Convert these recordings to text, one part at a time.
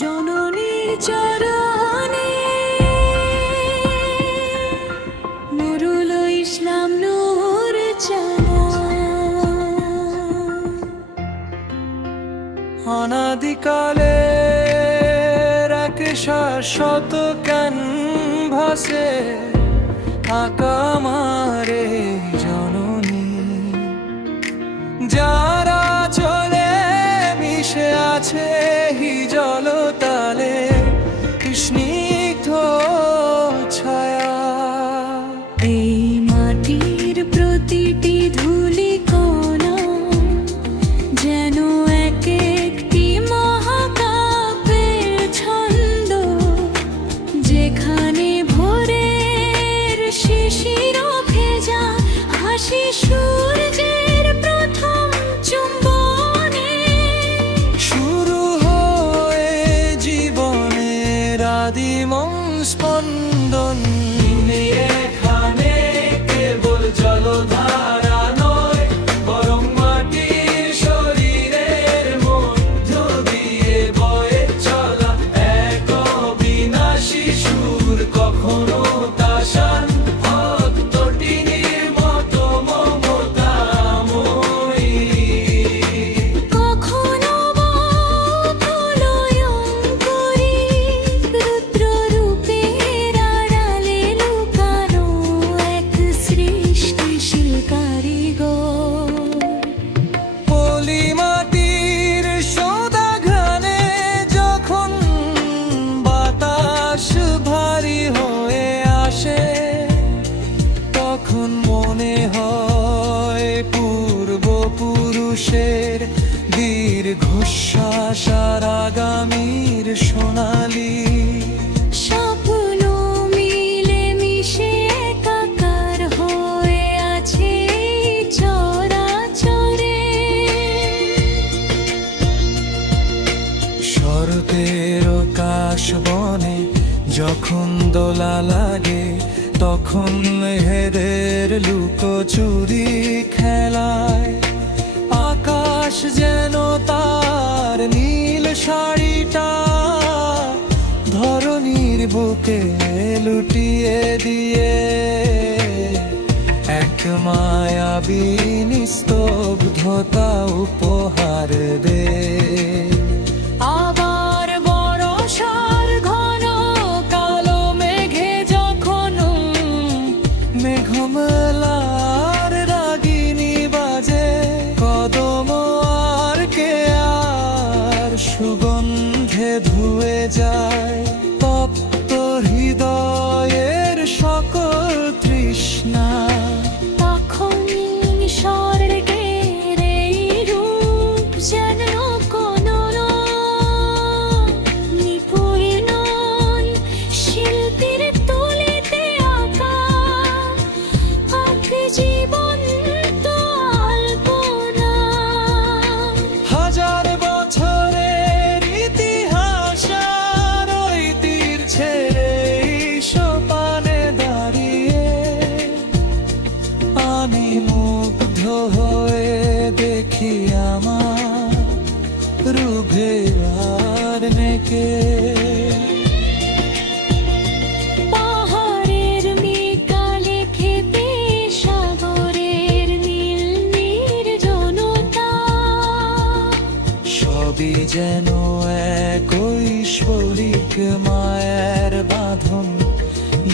জননী চরণে নুরুল ইসলাম নূর অনাদিকালে এক শাশ্বত ক্যানভাসে আঁকা আমারে জননী, যারা চলে মিশে আছে জলতালে স্নিগ্ধ ছায়া। এই মাটির প্রতিটি ধূলিকণা যেন এক একটি মহাকাব্যের ছন্দ, যেখানে ভোরের শিশির ভেজা হাসি সূর্যের প্রথম চুম্বনে শুরু হয়ে জীবনের আদিম স্পন্দন। এখানে কেবল জলধারা নয়, বরং মাটির শরীরের মধ্য দিয়ে বয়ে চলা এক অবিনাশী সুর। কখনো তা ভক্তটির মতো মমতাময়ী, কখনো বকুলয়ঙ্করী রুদ্ররূপের আড়ালে লুকানো এক সৃষ্টিশীল কারিগর। পলি মাটির সোদা ঘানে যখন বাতাস ভারী হয়ে আসে, তখন মনে হয় পূর্বপুরুষের দীর্ঘশ্বাস আর আগামীর সোনালি স্বপ্ন মিলে মিশে একাকার হয়ে আছে এই চরাচরে। শরতের কাশবনে যখন দোলা লাগে, তখন মেহেদের লুকোচুরি খেলায়। আকাশ যেন তার নীল শাড়িটা ধরনীর বুকে লুটিয়ে দিয়ে এক মায়াবী নিস্তব্ধতা উপহার দে। আবার বর্ষার ঘন কালো মেঘে যখন মেঘমেলার রাগিনী বাজে, কদম আর কেয়ার সুগন্ধে ধুয়ে যায় তপ্ত হৃদয়ের সকল তৃষ্ণা। তখনই স্বর্গের এই রূপ যেন কোনো নিপুণ শিল্পীর তুলিতে আঁকা এক জীবন্ত আলপনা। হাজার বছরের ইতিহাস আর ওই তীর ছেড়ে সোপানে দাঁড়িয়ে আমি মুগ্ধ হয়ে দেখি আমার রুভে আর নেকে। পাহাড়ের মেঘালে খেতে সাগরের নীল নির্জনতা, সবই যেন এক ঐশ্বরিক মায়ের বাঁধন,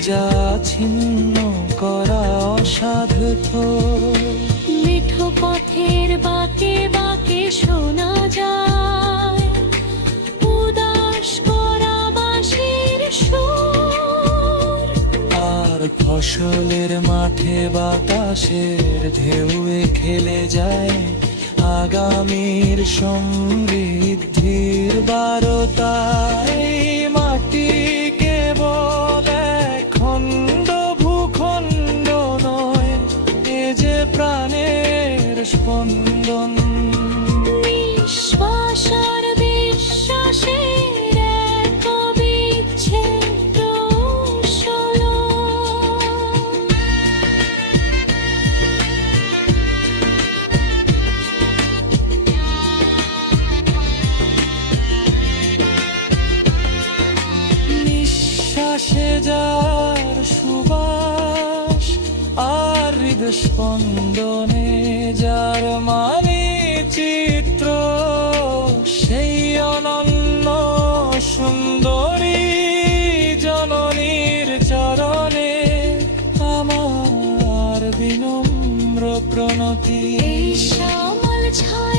যা ছিন্ন করা অসাধ্য। মিঠো পথের বাঁকে বাঁকে শোনা যায় উদাস করা বাঁশির সুর। আর ফসলের মাঠে বাতাসের ঢেউয়ে খেলে যায় আগামীর সমৃদ্ধির বারতা। এই মাটি কেবল এক খণ্ড ভূখণ্ড নয়, এ যে প্রাণের স্পন্দন। নিঃশ্বাস আর বিশ্বাসের এক অবিচ্ছেদ্য সলয়। যার সুবাস আর হৃদস্পন্দনে যার মানিচিত্র, সেই অনন্য সুন্দরী জননীর চরণে আমার বিনম্র প্রণতি। এই শ্যামল ছায়া